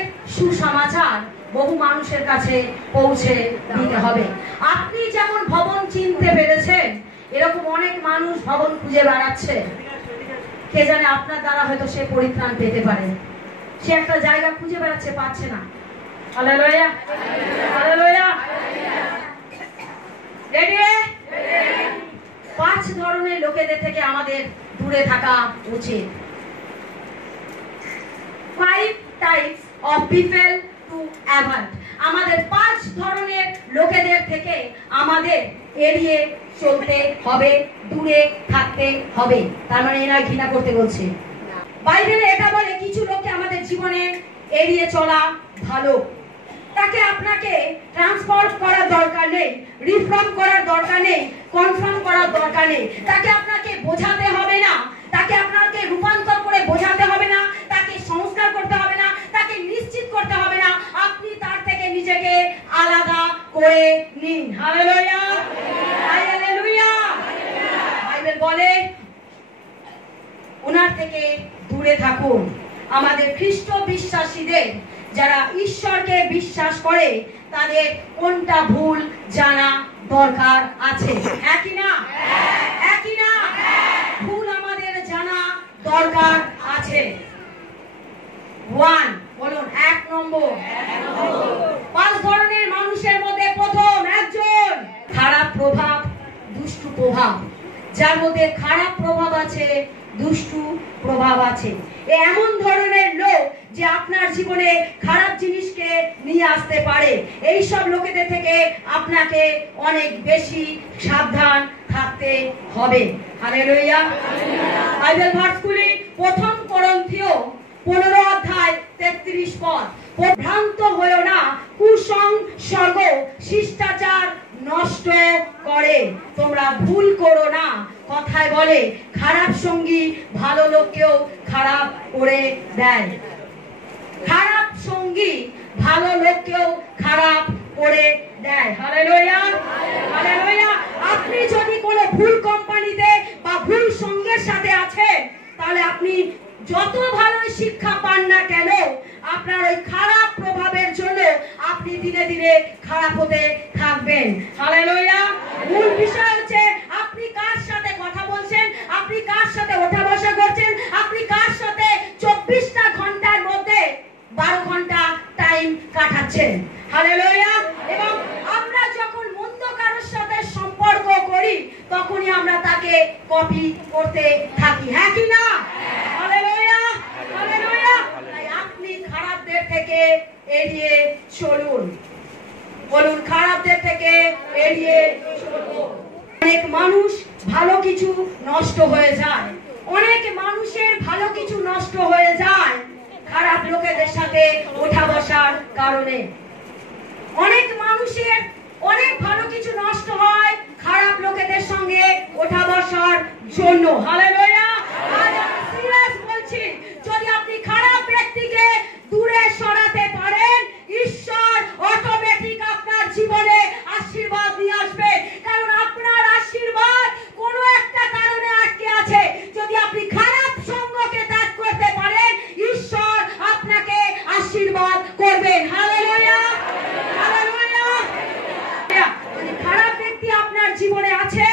জীবনের সুসমাচার বহু মানুষের কাছে পৌঁছে দিতে হবে। আপনি যেমন ভবন চিনতে পেরেছেন, এরকম অনেক মানুষ ভবন খুঁজে বেড়াচ্ছে। কে জানে আপনার দ্বারা হয়তো সে পরিত্রাণ পেতে পারে। সে একটা জায়গা খুঁজে বেড়াচ্ছে, পাচ্ছে না। Hallelujah, hallelujah. রেডি? 5 ধরনের লোকেদের থেকে আমাদের দূরে থাকা উচিত। 5 types of people to avoid. আমাদের 5 ধরনের লোকেদের থেকে আমাদের এড়িয়ে চলতে হবে, দূরে থাকতে হবে। তার মানে এরা ঘৃণা করতে বলছে। বাইবেলে এটা বলে কিছু লোককে আমাদের জীবনে এড়িয়ে চলা ভালো। তাকে আপনাকে ট্রান্সফর্ম করার দরকার নেই, রিফর্ম করার দরকার নেই, কনফার্ম করার দরকার নেই। তাকে আপনাকে বোঝাতে হবে না, তাকে আপনাকে রূপান্তর করে বোঝাতে হবে না, তাকে সংস্কার করতে হবে না, তাকে নিশ্চিত করতে হবে না। আপনি তার থেকে নিজেকে আলাদা করে নিন। Hallelujah, hallelujah. বাইবেল বলে ওনার থেকে দূরে থাকুন। আমাদের খ্রিস্ট বিশ্বাসীদের, যারা ঈশ্বরকে বিশ্বাস করে, তাদের কোনটা ভুল জানা দরকার আছে। একই না? একই না? ভুল আমাদের জানা দরকার আছে। 1 বলুন, 1 নম্বর। 5 ধরনের মানুষের মধ্যে প্রথম একজন খারাপ প্রভাব, দুষ্টু প্রভাব। যার মধ্যে খারাপ প্রভাব আছে, দুষ্টু প্রভাব আছে। এমন ধরনের লোক যে আপনার জীবনে খারাপ জিনিসকে নিয়ে আসতে পারে। এই সব লোকেদের থেকে আপনাকে অনেক বেশি সাবধান থাকতে হবে। হালেলুয়া। বাইবেল ভার্সগুলি 1 করন্থীয় 15 অধ্যায় 33 পদ। ভ্রান্ত হয়েও না, কুসংসর্গ শিষ্টাচার নষ্ট করে। তোমরা ভুল করো না। কথায় বলে খারাপ সঙ্গী ভালো লোককেও খারাপ করে দেয়। খারাপ সঙ্গী ভালো লোককেও খারাপ করে দেয়। Hallelujah, hallelujah. আপনি যদি কোনো ভুল কোম্পানিতে বা ভুল সঙ্গের সাথে আছেন, তাহলে আপনি যত ভালো শিক্ষা পান না কেন, আপনার ওই খারাপ প্রভাবের জন্য আপনি দিনে দিনে খারাপ হতে থাকবেন। হালেলুয়া। মূল বিষয় হচ্ছে আপনি কার সাথে কথা বলছেন, আপনি কার সাথে ওঠা বসা করছেন, আপনি কার সাথে 24টা ঘন্টার মধ্যে 12 ঘন্টা টাইম কাটাচ্ছেন। হালেলুয়া। এবং আমরা যখন মন্দ কারোর সাথে সম্পর্ক করি, তখনই আমরা তাকে কপি করতে থাকি। হ্যাঁ কি না? Hallelujah, hallelujah. তাই আপনি খারাপদের থেকে এড়িয়ে চলুন। বলুন, খারাপদের থেকে এড়িয়ে চলুন। অনেক মানুষ ভালো কিছু নষ্ট হয়ে যায়, অনেক মানুষের ভালো কিছু নষ্ট হয়ে যায় খারাপ লোকেদের সাথে ওঠা বসার কারণে। অনেক মানুষের অনেক ভালো কিছু নষ্ট হয় খারাপ লোকেদের সঙ্গে ওঠা বসার জন্য। হালেলুয়া। আজ আমি সিরিয়াস বলছি, যদি আপনি খারাপ ব্যক্তিকে দূরে সরাতে পারেন, ঈশ্বর অটোমেটিক আপনার জীবনে আশীর্বাদ নিয়ে আসবে। কারণ আপনার আশীর্বাদ কোনো একটা কারণে আটকে আছে। যদি আপনি খারাপ সঙ্গকে ত্যাগ করতে পারেন, ঈশ্বর আপনাকে আশীর্বাদ করবেন। Hallelujah, hallelujah. যদি খারাপ ব্যক্তি আপনার জীবনে আছে,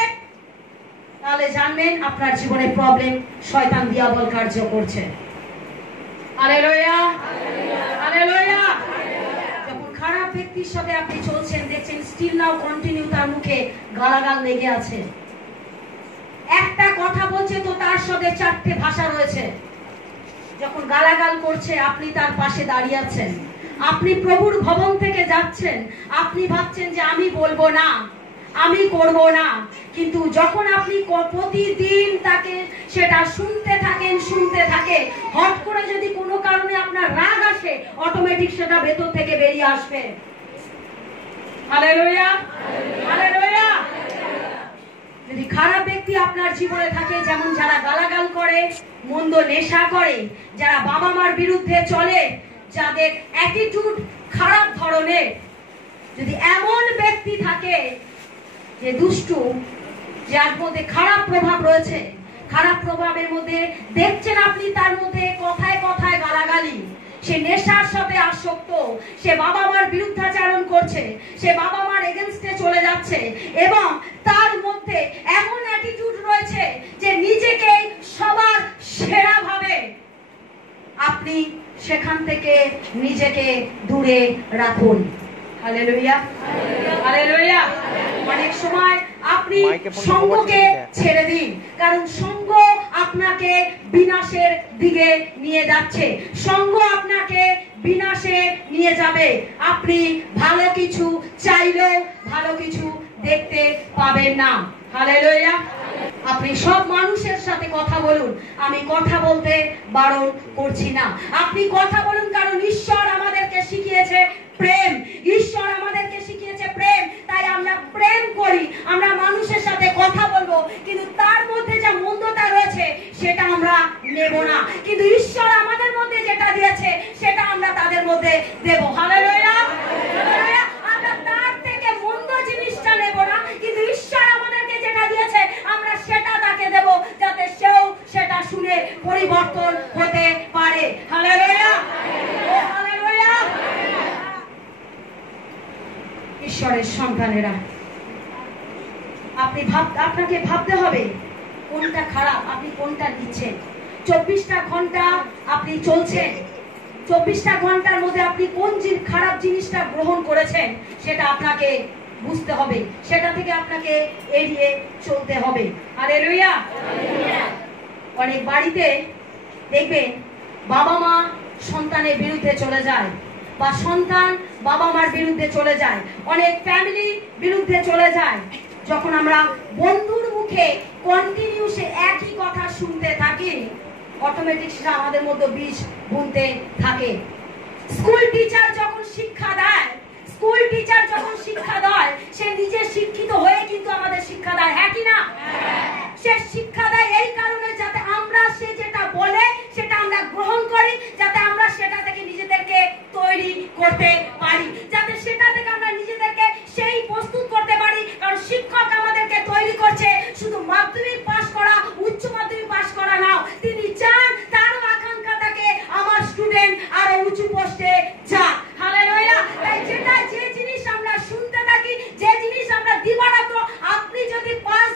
তাহলে জানবেন আপনার জীবনে প্রবলেম, শয়তান দিয়াবল কার্য করছে। Hallelujah, hallelujah. যখন খারাপ ব্যক্তির সাথে আপনি চলছেন, দেখছেন স্টিল নাও কন্টিনিউ তার মুখে গালাগাল লেগে আছে। একটা কথা বলছে তো তার সাথে 4টে ভাষা রয়েছে। যখন গালাগাল করছে, আপনি তার পাশে দাঁড়িয়ে আছেন, আপনি প্রভুর ভবন থেকে যাচ্ছেন, আপনি ভাবছেন যে আমি বলবো না, আমি করব না। কিন্তু যখন আপনি প্রতিদিন তাকে সেটা শুনতে থাকে, হট করে যদি কোনো কারণে আপনার রাগ আসে, অটোমেটিক সেটা ভেতর থেকে বেরিয়ে আসবে। Hallelujah, hallelujah. যদি খারাপ ব্যক্তি আপনার জীবনে থাকে, যেমন যারা গালাগাল করে, মন্দ নেশা করে, যারা বাবা মার বিরুদ্ধে চলে, যাদের অ্যাটিটিউড খারাপ ধরনের, যদি এমন ব্যক্তি থাকে যে দুষ্টু, যার মধ্যে খারাপ প্রভাব রয়েছে, খারাপ প্রভাবের মধ্যে দেখছেন আপনি তার মধ্যে কথায় কথায় গালাগালি, সে নেশার সাথে আসক্ত, সে বাবা মার বিরুদ্ধাচারণ করছে, সে বাবা মার এগেনস্টে চলে যাচ্ছে এবং তার মধ্যে এমন অ্যাটিটিউড রয়েছে যে নিজেকে সবার সেরা ভাবে। আপনি সেখান থেকে নিজেকে দূরে রাখুন। Hallelujah, hallelujah. অনেক সময় আপনি সঙ্গকে ছেড়ে দিন, কারণ সঙ্গ আপনাকে বিনাশের দিকে নিয়ে যাচ্ছে, সঙ্গ আপনাকে বিনাশে নিয়ে যাবে। আপনি ভালো কিছু চাইলেও ভালো কিছু দেখতে পাবেন না। হালেলুয়া। আপনি সব মানুষের সাথে কথা বলুন, আমি কথা বলতে বারণ করছি না। আপনি কথা বলুন, কারণ ঈশ্বর আমাদেরকে শিখিয়েছে প্রেম, ঈশ্বর আমাদেরকে শিখিয়েছে প্রেম। তাই আমরা প্রেম করি, আমরা মানুষের সাথে কথা বলবো, কিন্তু তার মধ্যে যা মন্দতা রয়েছে সেটা আমরা নেব না। কিন্তু ঈশ্বর আমাদের মধ্যে যেটা দিয়েছে সেটা আমরা তাদের মধ্যে দেব। Hallelujah, hallelujah. আমরা তার থেকে মন্দ জিনিসটা নেব না, কিন্তু ঈশ্বর আমাদেরকে যেটা দিয়েছে আমরা সেটা তাকে দেব, যাতে সেও সেটা শুনে পরিবর্তন হতে পারে। Hallelujah, hallelujah. ঈশ্বরের সন্তানেরা, আপনাকে ভাবতে হবে কোনটা খারাপ, আপনি কোনটা নিচ্ছেন। 24টা ঘন্টা আপনি চলছেন, 24টা ঘন্টার মধ্যে আপনি কোন খারাপ জিনিসটা গ্রহণ করেছেন সেটা আপনাকে বুঝতে হবে, সেটা থেকে আপনাকে এড়িয়ে চলতে হবে। হালেলুয়া। অনেক বাড়িতে দেখবেন বাবা মা সন্তানের বিরুদ্ধে চলে যায়, বা সন্তান বাবা মার বিরুদ্ধে চলে যায়, অনেক ফ্যামিলি বিরুদ্ধে চলে যায়। যখন আমরা বন্ধুর মুখে কন্টিনিউ সে একই কথা শুনতে থাকি, অটোমেটিক সেটা আমাদের মধ্যে বীজ বুনতে থাকে। স্কুল টিচার যখন শিক্ষা দেয়, স্কুল টিচার যখন শিক্ষা দেয়, সে নিজে শিক্ষিত হয়ে কিন্তু আমাদের শিক্ষা দেয়, হ্যাঁ কি না? সে শিক্ষা দেয় এই কারণে যাতে আমরা সে যেটা বলে সেটা আমরা গ্রহণ করি, যাতে আমরা সেটা থেকে নিজেদেরকে তৈরি করতে পারি, যাতে সেটা থেকে আমরা নিজেদেরকে সেই প্রস্তুত করতে পারি। কারণ শিক্ষক আমাদেরকে তৈরি করছে শুধু মাধ্যমিক পাস করা, উচ্চ মাধ্যমিক পাস করা না, তিনি চান তারও আকাঙ্ক্ষা থাকে আমার স্টুডেন্ট আরো উঁচু পোস্টে যাক। হালেলুয়া। তাই যেটা যে জিনিস আমরা শুনতে থাকি, যে জিনিস আমরা দিবারাত্র, আপনি যদি 5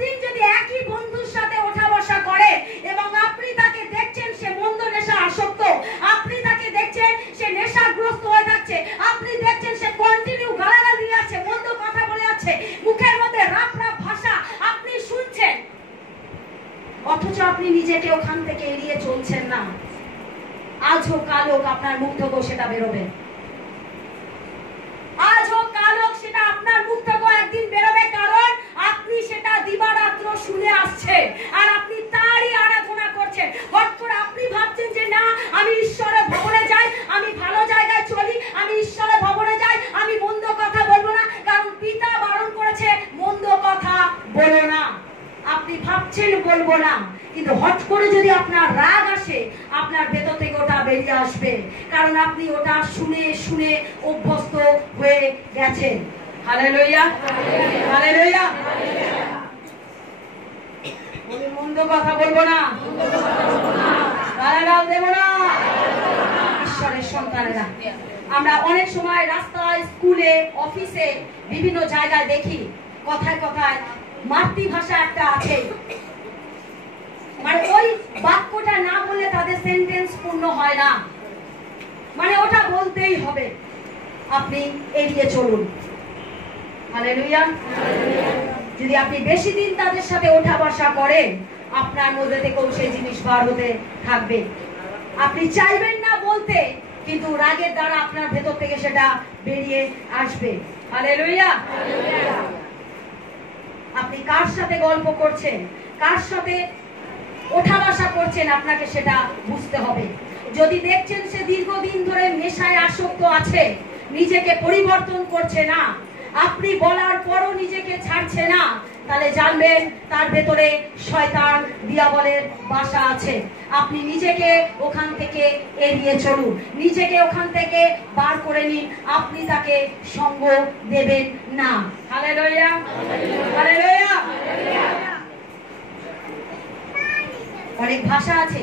দিন যদি একই বন্ধুর সাথে ওঠা বসা করে এবং আপনি তাকে দেখছেন সে মন্দ নেশা আসক্ত, আপনি তাকে দেখছেন সে নেশাগ্রস্ত হয়ে থাকছে, আপনি দেখছেন সে কন্টিনিউ গালাগালি দিয়ে আছে, মন্দ কথা বলে আছে, মুখের মধ্যে রাপ রাপ ভাষা আপনি শুনছেন, অথচ আপনি নিজেকে ওখান থেকে এড়িয়ে চলছেন না, আজ হোক কাল হোক আপনার মুখ থেকেও সেটা বেরোবে। আজ হোক কাল হোক সেটা আপনার মুখ থেকেও একদিন বেরোবে, কারণ আপনি সেটা দিবারাত্র শুনে আসছেন আর আপনি তারই আরাধনা করছেন। হঠাৎ করে আপনি ভাবছেন যে না, আমি ঈশ্বরের ভবনে যাই, আমি ভালো জায়গায় চলি, আমি ঈশ্বরের ভবনে যাই, আমি মন্দ কথা বলবো না, কারণ পিতা বারণ করেছে মন্দ কথা বলো না। আপনি ভাবছেন বলবো না, কিন্তু হঠাৎ করে যদি আপনার রাগ আসে, আপনার ভেতর থেকে ওটা বেরিয়ে আসবে, কারণ আপনি ওটা শুনে শুনে অভ্যস্ত হয়ে গেছেন। Hallelujah, hallelujah. বলি মন্দ কথা বলবো না, গালাগাল দেব না। ঈশ্বরের সন্তানেরা, আমরা অনেক সময় রাস্তায়, স্কুলে, অফিসে, বিভিন্ন জায়গায় দেখি কথায় কথায় মাতৃভাষা একটা আছে, মানে ওই বাক্যটা না বললে তাদের সেন্টেন্স পূর্ণ হয় না, মানে ওটা বলতেই হবে। আপনি এড়িয়ে চলুন। হালেলুয়া। যদি আপনি বেশি দিন তাদের সাথে ওঠা বসা করেন, আপনার মধ্যে থেকেও সেই জিনিস বার হতে থাকবে। আপনি চাইবেন না বলতে, কিন্তু রাগের দ্বারা আপনার ভেতর থেকে সেটা বেরিয়ে আসবে। হালেলুয়া। আপনি কার সাথে গল্প করছেন, কার সাথে ওঠা বসা করছেন, আপনাকে সেটা বুঝতে হবে। যদি দেখছেন সে দীর্ঘদিন ধরে নেশায় আসক্ত আছে, নিজেকে পরিবর্তন করছে না, আপনি বলার পরও নিজেকে ছাড়ছে না, তাহলে জানবেন তার ভেতরে শয়তান দিয়াবলের বাসা আছে। আপনি নিজেকে ওখান থেকে এড়িয়ে চলুন, নিজেকে ওখান থেকে বার করে নিন, আপনি তাকে সঙ্গ দেবেন না। Hallelujah, hallelujah. অনেক ভাষা আছে,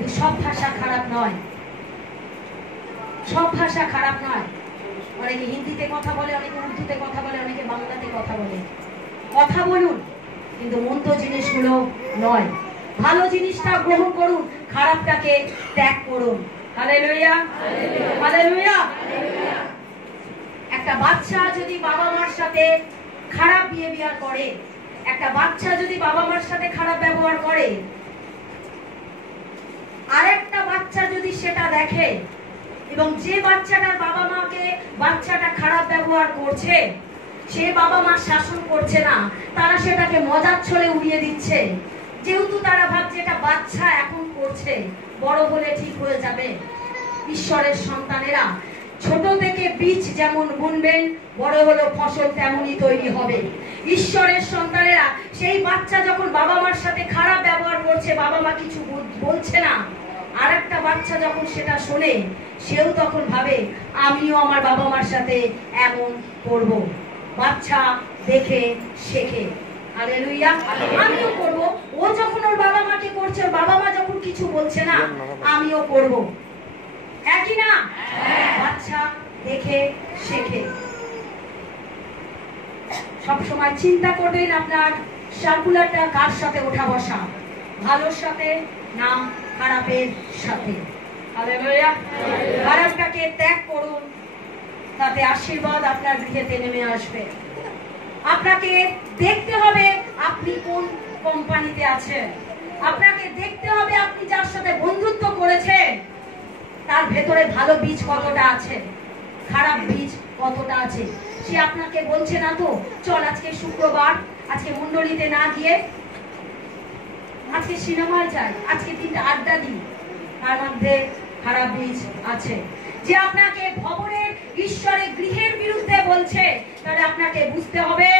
কিন্তু সব ভাষা খারাপ নয়, সব ভাষা খারাপ নয়। অনেকে হিন্দিতে কথা বলে, অনেকে উর্দুতে কথা বলে, অনেকে বাংলাতে কথা বলে। কথা বলুন, কিন্তু মন্দ জিনিসগুলো নয়। ভালো জিনিসটা গ্রহণ করুন, খারাপটাকে ত্যাগ করুন। Hallelujah, hallelujah. একটা বাচ্চা যদি বাবা মার সাথে খারাপ বিহেভিয়ার করে, একটা বাচ্চা যদি বাবা মার সাথে খারাপ ব্যবহার করে, আরেকটা বাচ্চা যদি সেটা দেখে এবং যে বাচ্চাটার বাবা মাকে বাচ্চাটা খারাপ ব্যবহার করছে, সে বাবা মা শাসন করছে না, তারা সেটাকে মজার ছলে উড়িয়ে দিচ্ছে, যেহেতু তারা ভাবছে এটা বাচ্চা এখন করছে, বড় হলে ঠিক হয়ে যাবে। ঈশ্বরের সন্তানেরা ছোট থেকে বীজ যেমন বুনবেন, বড় হলো ফসল তেমনই তৈরি হবে। ঈশ্বরের সন্তানেরা সেই বাচ্চা যখন বাবা মার সাথে খারাপ ব্যবহার করছে, বাবা মা কিছু বলছে না, আর একটা বাচ্চা যখন সেটা শোনে, সেও তখন ভাবে আমিও আমার বাবা মার সাথে এমন করব। বাচ্চা দেখে শেখে। হালেলুয়া, আমিও করব। ও যখন ওর বাবা মাকে করছে, ওর বাবা মা যখন কিছু বলছে না, আমিও করব। একই না? বাচ্চা দেখে শেখে। সবসময় চিন্তা করবেন আপনার সার্কুলারটা কার সাথে ওঠা বসা, ভালোর সাথে না খারাপের সাথে। হালেলুয়া। খারাপটাকে ত্যাগ করুন, তাতে আশীর্বাদ আপনার গৃহেতে নেমে আসবে। আপনাকে দেখতে হবে আপনি কোন কোম্পানিতে আছেন, আপনাকে দেখতে হবে আপনি যার সাথে বন্ধুত্ব করেছেন তার ভেতরে ভালো বীজ কতটা আছে, খারাপ বীজ কতটা আছে। সে আপনাকে বলছে না তো, চল আজকে শুক্রবার, আজকে মন্ডলীতে না গিয়ে আজকে সিনেমায় যাই, আজকে তিনটা আড্ডা দিই, তার মধ্যে খারাপ বীজ আছে। যে আপনাকে ভবনের ঈশ্বরের গৃহের বিরুদ্ধে বলছে, তাহলে আপনাকে বুঝতে হবে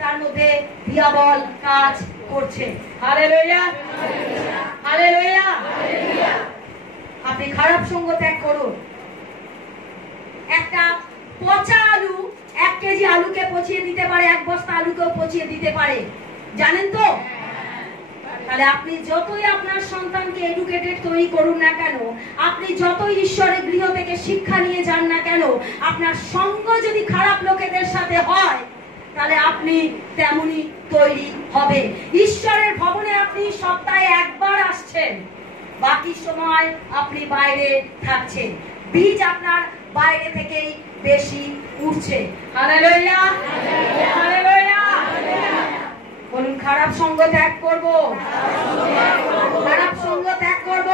তার মধ্যে দিয়াবল কাজ করছে। Hallelujah, hallelujah. আপনি খারাপ সঙ্গ ত্যাগ করুন। একটা পচা আলু 1 কেজি আলুকে পচিয়ে দিতে পারে, 1 বস্তা আলুকেও পচিয়ে দিতে পারে, জানেন তো? তাহলে আপনি যতই আপনার সন্তানকে এডুকেটেড তৈরি করুন না কেন, আপনি যতই ঈশ্বরের গৃহ থেকে শিক্ষা নিয়ে যান না কেন, আপনার সঙ্গ যদি খারাপ লোকেদের সাথে হয়, তাহলে আপনি তেমনি তৈরি হবে। ঈশ্বরের ভবনে আপনি সপ্তাহে 1 বার আসছেন, বাকি সময় আপনি বাইরে থাকছেন, বীজ আপনার বাইরে থেকেই বেশি উঠছে। Hallelujah, hallelujah. বলুন, খারাপ সঙ্গ ত্যাগ করব, খারাপ সঙ্গ ত্যাগ করব।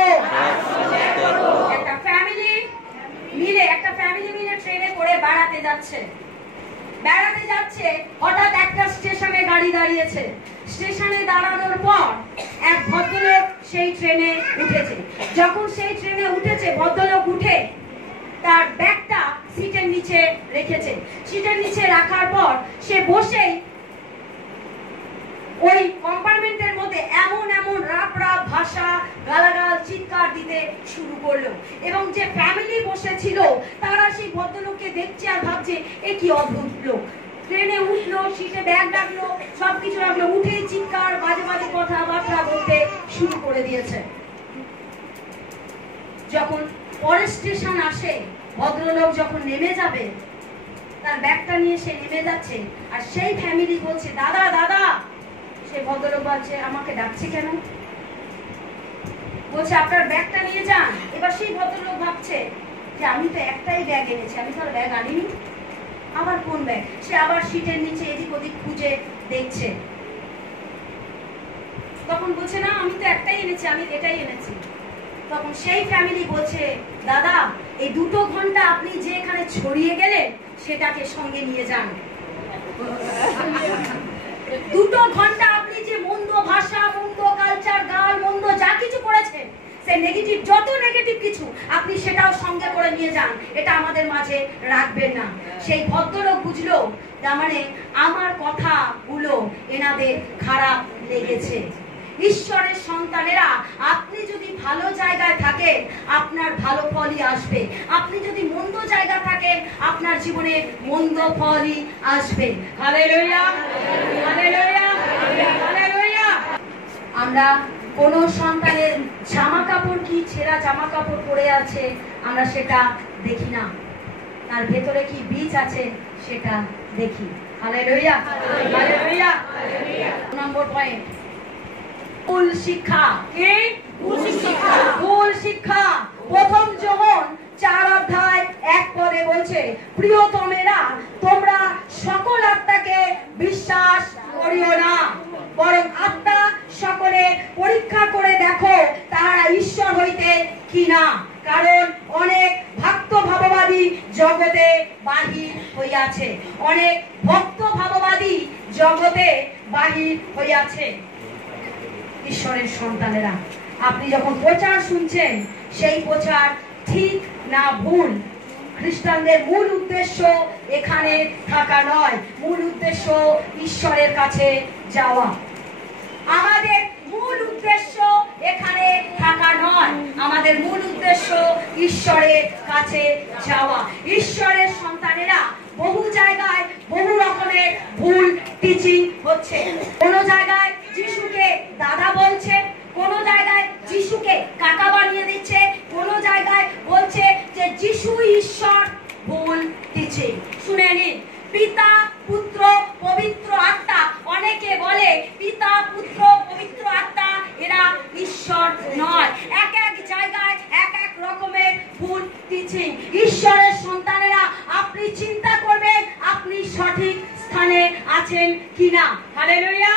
একটা ফ্যামিলি মিলে ট্রেনে করে বেড়াতে যাচ্ছে, হঠাৎ একটা স্টেশনে গাড়ি দাঁড়িয়েছে। স্টেশনে দাঁড়ানোর পর এক ভদ্রলোক সেই ট্রেনে উঠেছে। যখন সেই ট্রেনে উঠেছে, ভদ্রলোক উঠে তার ব্যাগটা সিটের নিচে রেখেছে। সিটের নিচে রাখার পর সে বসেই ওই কম্পার্টমেন্টের মধ্যে এমন এমন রাপ ভাষা, গালাগাল, চিৎকার দিতে শুরু করলো। এবং যে ফ্যামিলি বসেছিল তারা সেই ভদ্রলোককে দেখছে আর ভাবছে এ কি অদ্ভুত লোক। ট্রেনে উঠলো, সিটে ব্যাগ রাখলো, সবকিছু রাখলো, উঠেই চিৎকার, বাজে বাজে কথাবার্তা বলতে শুরু করে দিয়েছে। যখন পরের স্টেশন আসে, ভদ্রলোক যখন নেমে যাবে, তার ব্যাগটা নিয়ে সে নেমে যাচ্ছে, আর সেই ফ্যামিলি বলছে দাদা দাদা। সে ভদ্রলোক বলছে আমাকে ডাকছে কেন? বলছে আপনার ব্যাগটা নিয়ে যান। এবার সেই ভদ্রলোক ভাবছে যে আমি তো একটাই ব্যাগ এনেছি, আমি তো আর ব্যাগ আনিনি, আবার কোন ব্যাগ? সে আবার সিটের নিচে এদিক ওদিক খুঁজে দেখছে। তখন বলছে না, আমি তো একটাই এনেছি, আমি এটাই এনেছি। তখন সেই ফ্যামিলি বলছে দাদা, এই 2 ঘন্টা আপনি যে এখানে ছড়িয়ে গেলেন সেটাকে সঙ্গে নিয়ে যান। 2 ঘন্টা আপনি যে মন্দ ভাষা, মন্দ কালচার, গাল, মন্দ যা কিছু করেছেন, সে নেগেটিভ, যত নেগেটিভ কিছু আপনি সেটাও সঙ্গে করে নিয়ে যান, এটা আমাদের মাঝে রাখবেন না। সেই ভদ্রলোক বুঝলো, তার মানে আমার কথাগুলো এনাদের খারাপ লেগেছে। ঈশ্বরের সন্তানেরা, আপনি যদি ভালো জায়গায় থাকেন আপনার ভালো ফলই আসবে, আপনি যদি মন্দ জায়গা থাকেন আপনার জীবনে মন্দ ফলই আসবে। Hallelujah, hallelujah, hallelujah. আমরা কোন সন্তানের জামা কাপড় কি ছেঁড়া জামা কাপড় পরে আছে আমরা সেটা দেখি না, তার ভেতরে কি বীজ আছে সেটা দেখি। Hallelujah, hallelujah. নম্বর পয়েন্ট, ভুল শিক্ষা। কি ভুল শিক্ষা? ভুল শিক্ষা। প্রথম যোহন 4:1 বলছে, প্রিয়তমেরা তোমরা সকল আত্মাকে বিশ্বাস করিও না, বরং আত্মা সকলে পরীক্ষা করে দেখো তাহারা ঈশ্বর হইতে কিনা, কারণ অনেক ভক্ত ভাববাদী জগতে বাহির হইয়াছে। অনেক ভক্ত ভাববাদী জগতে বাহির হইয়াছে। ঈশ্বরের সন্তানেরা, আপনি যখন প্রচার শুনছেন, সেই প্রচার ঠিক না ভুল, খ্রিস্টানদের মূল উদ্দেশ্য এখানে থাকা নয়, মূল উদ্দেশ্য ঈশ্বরের কাছে যাওয়া। আমাদের মূল উদ্দেশ্য এখানে থাকা নয়, আমাদের মূল উদ্দেশ্য ঈশ্বরের কাছে যাওয়া। ঈশ্বরের সন্তানেরা, বহু জায়গায় বহু রকমের ভুল টিচিং হচ্ছে। কোন জায়গায় যিশুকে দাদা বলছে, কোন জায়গায় যিশুকে কাকা বানিয়ে দিচ্ছে, কোন জায়গায় বলছে যে যিশু ঈশ্বর। ভুল টিচিং। শুনে নিন, পিতা পুত্র পবিত্র আত্মা, অনেকে বলে পিতা পুত্র পবিত্র আত্মা এরা ঈশ্বর নয়। এক এক জায়গায় এক এক রকমের ভুল টিচিং। ঈশ্বরের সন্তানেরা, আপনি চিন্তা করবেন আপনি সঠিক স্থানে আছেন কিনা। হালেলুয়া।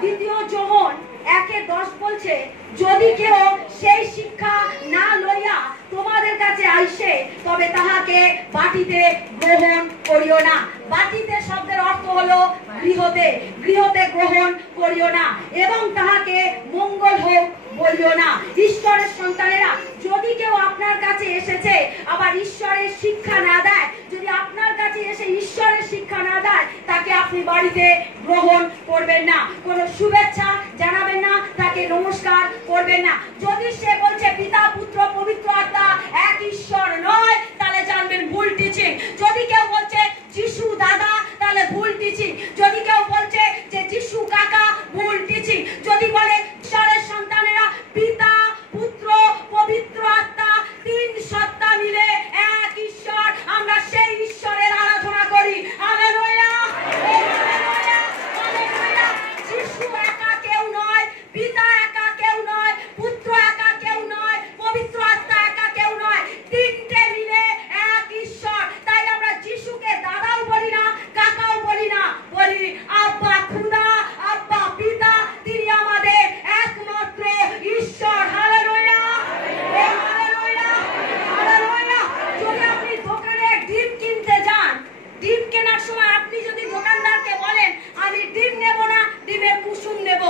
দ্বিতীয় যোহন 1:10 বলছে, যদি কেউ সেই শিক্ষা না লইয়া তোমাদের কাছে আইসে, তবে তাহাকে বাটিতে গ্রহণ করিও না। বাটিতে শব্দের অর্থ হলো গৃহতে, গৃহতে গ্রহণ করিও না, এবং তাহাকে মঙ্গল হোক বলিও না। ঈশ্বরের সন্তানেরা, যদি কেউ আপনার কাছে এসেছে আবার ঈশ্বরের শিক্ষা না দেয়, যদি আপনার কাছে এসে ঈশ্বরের শিক্ষা না দেয়, তাকে আপনি বাড়িতে গ্রহণ করবেন না, কোনো শুভেচ্ছা জানাবেন না, তাকে নমস্কার করবেন না। যদি সে বলছে পিতা পুত্র পবিত্র আত্মা এক ঈশ্বর নয়, তাহলে জানবেন ভুল টিচিং। যদি কেউ বলছে যিশু দাদা, তাহলে ভুল টিচিং। যদি কেউ বলছে যে যিশু কাকা, ভুল টিচিং। যদি বলে ঈশ্বরের সন্তানেরা পিতা পুত্র পবিত্র আত্মা তিন সত্তা মিলে এক ঈশ্বর, আমরা সেই ঈশ্বরের আরাধনা করি। Hallelujah, hallelujah, hallelujah. যিশু একা কেউ নয়, পিতা একা কেউ নয়, পুত্র একা কেউ নয়, পবিত্র আত্মা একা কেউ নয়, তিনটে মিলে এক ঈশ্বর। তাই আমরা যিশুকে দাদাও বলি না, কাকাও বলি না, বলি আব্বা খুদা, আব্বা পিতা, তিনি আমাদের একমাত্র ঈশ্বর। Hallelujah, hallelujah, hallelujah. যদি আপনি দোকানে ডিম কিনতে যান, ডিম কেনার সময় আপনি যদি দোকানদারকে বলেন আমি ডিম নেব না, ডিমের কুসুম নেব,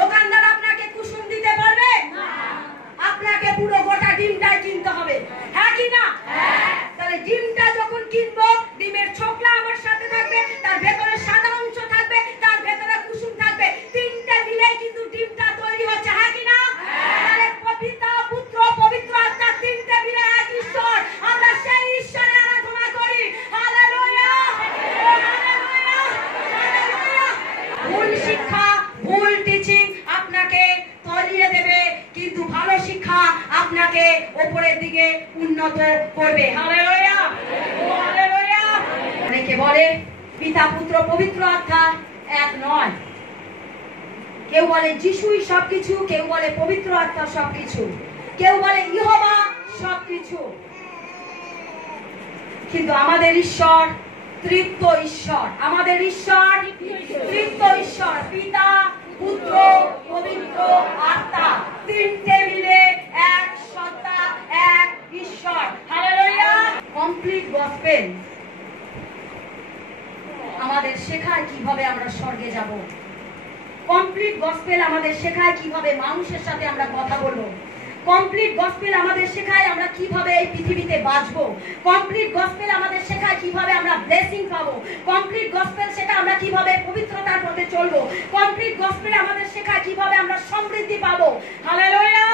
দোকানদার আপনাকে কুসুম দিতে পারবে না, আপনাকে পুরো গোটা ডিমটাই কিনতে হবে। হ্যাঁ কি না? তাহলে ডিমটা যখন কিনবো, ডিমের ছোকলা আমার সাথে থাকবে, তার ভেতরে সাদা অংশ থাকবে, তার ভেতরে কুসুম থাকবে, তিনটে মিলে কিন্তু ডিমটা তৈরি হচ্ছে। হ্যাঁ কি না? তাহলে পিতা পুত্র পবিত্র আত্মা তিনটে মিলে এক ঈশ্বর, আমরা সেই ঈশ্বরের আরাধনা করি। Hallelujah, hallelujah, hallelujah. ভুল শিক্ষা, ভুল টিচিং আপনাকে তলিয়ে দেবে, কিন্তু ভালো শিক্ষা আপনাকে উপরের দিকে উন্নত করবে। Hallelujah, hallelujah. অনেকে বলে পিতা পুত্র পবিত্র আত্মা এক নয়। কেউ বলে যিশুই সবকিছু, কেউ বলে পবিত্র আত্মা সবকিছু, কেউ বলে ইহোবা সবকিছু। কিন্তু আমাদের ঈশ্বর তৃত্ব ঈশ্বর, আমাদের ঈশ্বর তৃত্ব ঈশ্বর, পিতা পুত্র পবিত্র আত্মা তিনটে মিলে এক সত্তা, এক ঈশ্বর। হালেলুয়া। কমপ্লিট গসপেল আমাদের শেখায় কিভাবে আমরা স্বর্গে যাব। কমপ্লিট গসপেল আমাদের শেখায় কিভাবে মানুষের সাথে আমরা কথা বলবো। কমপ্লিট গসপেল আমাদের শেখায় আমরা কিভাবে এই পৃথিবীতে বাঁচবো। কমপ্লিট গসপেল আমাদের শেখায় কিভাবে আমরা ব্লেসিং পাবো। কমপ্লিট গসপেল শেখায় আমরা কিভাবে পবিত্রতার পথে চলবো। কমপ্লিট গসপেল আমাদের শেখায় কিভাবে আমরা সমৃদ্ধি পাবো। Hallelujah,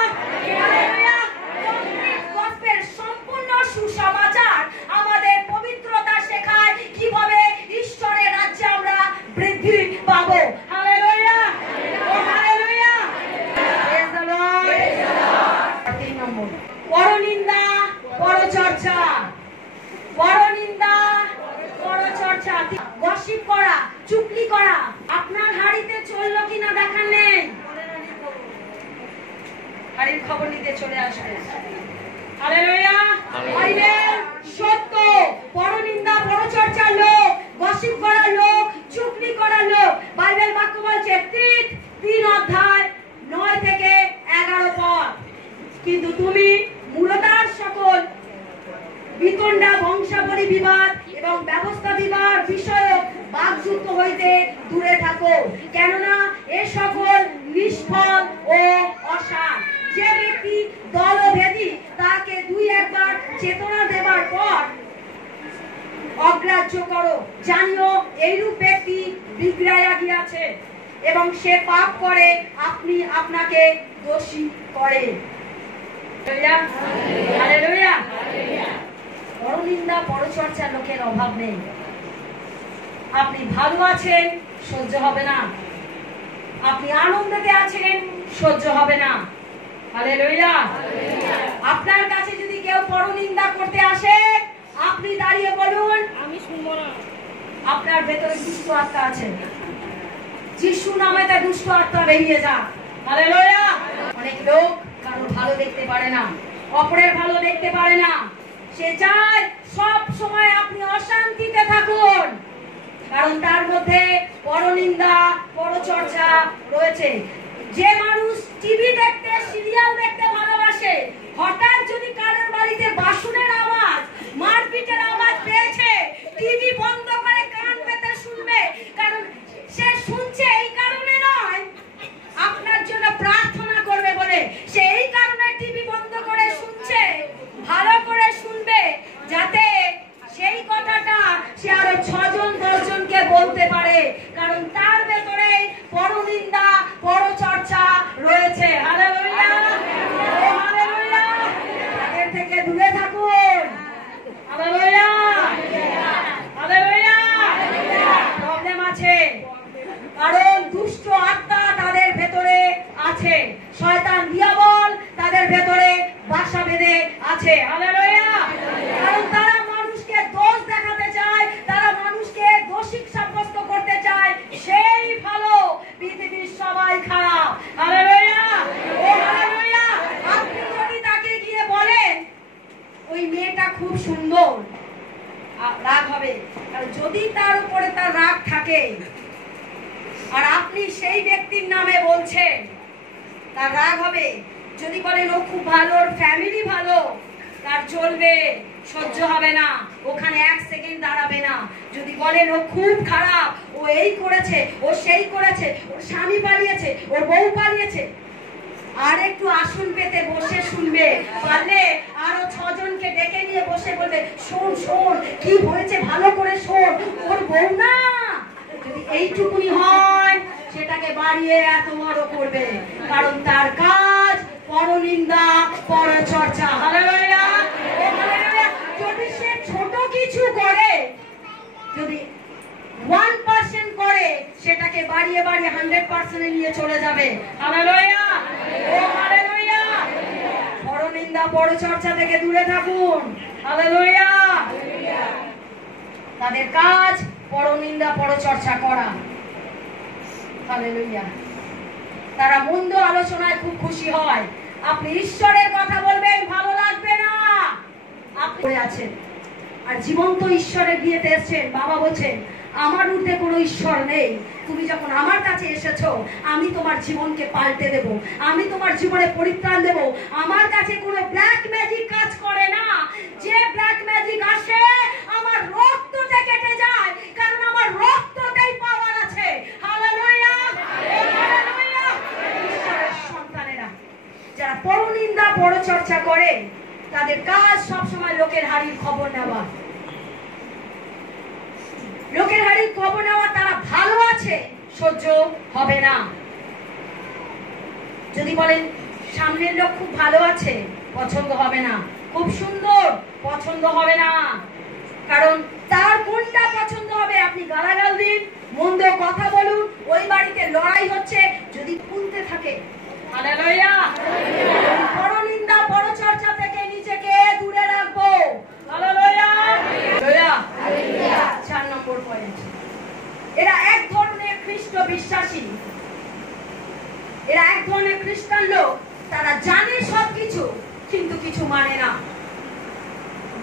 hallelujah. কমপ্লিট গসপেল সম্পূর্ণ সুসমাচার আমাদের পবিত্রতা শেখায়, কিভাবে ঈশ্বরের রাজ্যে আমরা বৃদ্ধি পাবো। Hallelujah, hallelujah. পরচর্চা, পরনিন্দা, পরচর্চা, গসিপ করা, চুগলি করা। আপনার হাড়িতে চললো কিনা দেখার নেই, হাড়ির খবর নিতে চলে আসবে। হালেলুয়া। সত্য, পরনিন্দা, পরচর্চার লোক, গসিপ করার লোক, চুগলি করার লোক, বাইবেল বাক্য বলছে 3 অধ্যায় 9 থেকে 11 পদ। কিন্তু তুমি মূলতার সকল বিতণ্ডা, বংশাবলী বিবাদ এবং ব্যবস্থা বিবাদ বিষয়ক বাকযুক্ত হইতে দূরে থাকো, কেননা এ সকল নিষ্ফল ও অসার। যে ব্যক্তি দলভেদী তাকে 2-1 বার চেতনা দেবার পর অগ্রাহ্য করো, জানিও এইরূপ ব্যক্তি বিগড়াইয়া গিয়াছে এবং সে পাপ করে আপনি আপনাকে দোষী করে। হালেলুয়া। পরনিন্দা, পরচর্চা লোকের অভাব নেই। আপনি ভালো আছেন, সহ্য হবে না। আপনি আনন্দতে আছেন, সহ্য হবে না। হালেলুয়া। আপনার কাছে যদি কেউ পরনিন্দা করতে আসে, আপনি দাঁড়িয়ে বলুন, আমি শুনবো না। আপনার ভেতরে দুষ্ট আত্মা আছে, যিশু নামে তার দুষ্ট আত্মা বেরিয়ে যাক। হালেলুয়া। অনেক লোক কারো ভালো দেখতে পারে না, অপরের ভালো দেখতে পারে না। সে চায় সব সময় আপনি অশান্তিতে থাকুন, কারণ তার মধ্যে পরনিন্দা, পরচর্চা রয়েছে। যে মানুষ টিভি দেখতে, সিরিয়াল দেখতে ভালোবাসে, হঠাৎ যদি কারোর বাড়িতে বাসনের আওয়াজ, মারপিটের আওয়াজ পেয়েছে, টিভি বন্ধ করে কান পেতে শুনবে, কারণ সে শুনছে এই কারণে নয়, আপনার জন্য প্রার্থনা করবে বলে। সে এই কারণে টিভি বন্ধ করে শুনছে, ভালো করে শুনবে, যাতে সেই কথাটা সে আরো 6 জন 10 জনকে বলতে পারে, কারণ তার ভেতরে পরনিন্দা, পরচর্চা রয়েছে। হালেলুয়া। হালেলুয়া। তাদের থেকে দূরে থাকুন। হালেলুয়া। হালেলুয়া। প্রবলেম আছে, কারণ দুষ্ট আত্মা তাদের ভেতরে আছে, শয়তান দিয়াবল তাদের ভেতরে বাসা বেঁধে আছে। হালেলুয়া। কারণ তারা মানুষকে দোষ দেখাতে চায়, তারা মানুষকে দোষী সাব্যস্ত করতে চায়, সেই ভালো, পৃথিবীর সবাই খারাপ। হালেলুয়া। ও হালেলুয়া। আপনি যদি তাকে গিয়ে বলেন ওই মেয়েটা খুব সুন্দর, রাগ হবে। আর যদি তার উপরে তার রাগ থাকে আর আপনি সেই ব্যক্তির নামে বলছেন, তার রাগ হবে। যদি বলেন ও খুব ভালো, ওর ফ্যামিলি ভালো, তার চলবে, সহ্য হবে না, ওখানে 1 সেকেন্ড দাঁড়াবে না। যদি বলেন ও খুব খারাপ, ও এই করেছে, ও সেই করেছে, ওর স্বামী পালিয়েছে, ওর বউ পালিয়েছে, আর একটু আসন পেতে বসে শুনবে, পারলে আরো 6 জনকে ডেকে নিয়ে বসে বলবে, শোন শোন কি হয়েছে, ভালো করে শোন, ওর বউ না। যদি এইটুকুনি হয়, সেটাকে বাড়িয়ে এত বড় করবে, কারণ তার কাজ পরনিন্দা, পরচর্চা। হালেলুয়া। যদি সে ছোট কিছু করে, যদি 1% করে, সেটাকে বাড়িয়ে বাড়িয়ে 100% নিয়ে চলে যাবে। হালেলুয়া। ও হালেলুয়া। পরনিন্দা, পরচর্চা থেকে দূরে থাকুন। হালেলুয়া। তাদের কাজ পরনিন্দা, পরচর্চা করা। হালেলুয়া। তারা মন্দ আলোচনায় খুব খুশি হয়। আপনি ঈশ্বরের কথা বলবেন, ভালো লাগবে না। আপনি আছেন আর জীবন্ত ঈশ্বরের বিয়েতে এসেছেন, বাবা বলছেন আমার ঊর্ধ্বে কোনো ঈশ্বর নেই, তুমি যখন আমার কাছে এসেছো, আমি তোমার জীবনকে পাল্টে দেব, আমি তোমার জীবনে পরিত্রাণ দেব। আমার কাছে কোনো ব্ল্যাক ম্যাজিক কাজ করে না। যে ব্ল্যাক ম্যাজিক আসে আমার রক্ততে কেটে যায়, কারণ আমার রক্ততেই পাওয়ার আছে। হালেলুয়া। হালেলুয়া। ঈশ্বরের সন্তানেরা যারা পরনিন্দা, পরচর্চা করে, তাদের কাজ সবসময় লোকের হাড়ির খবর নেওয়া। লোকের হাড়ির খবর নেওয়া। তারা ভালো আছে, সহ্য হবে না। যদি বলেন সামনের লোক খুব ভালো আছে, পছন্দ হবে না। খুব সুন্দর, পছন্দ হবে না। কারণ তার কোনটা পছন্দ হবে? আপনি গালাগাল দিন, মন্দ কথা বলুন, ওই বাড়িতে লড়াই হচ্ছে, যদি খুলতে থাকে। হালেলুয়া। পরনিন্দা, পরচর্চা থেকে নিজেকে দূরে রাখবো। মানে না।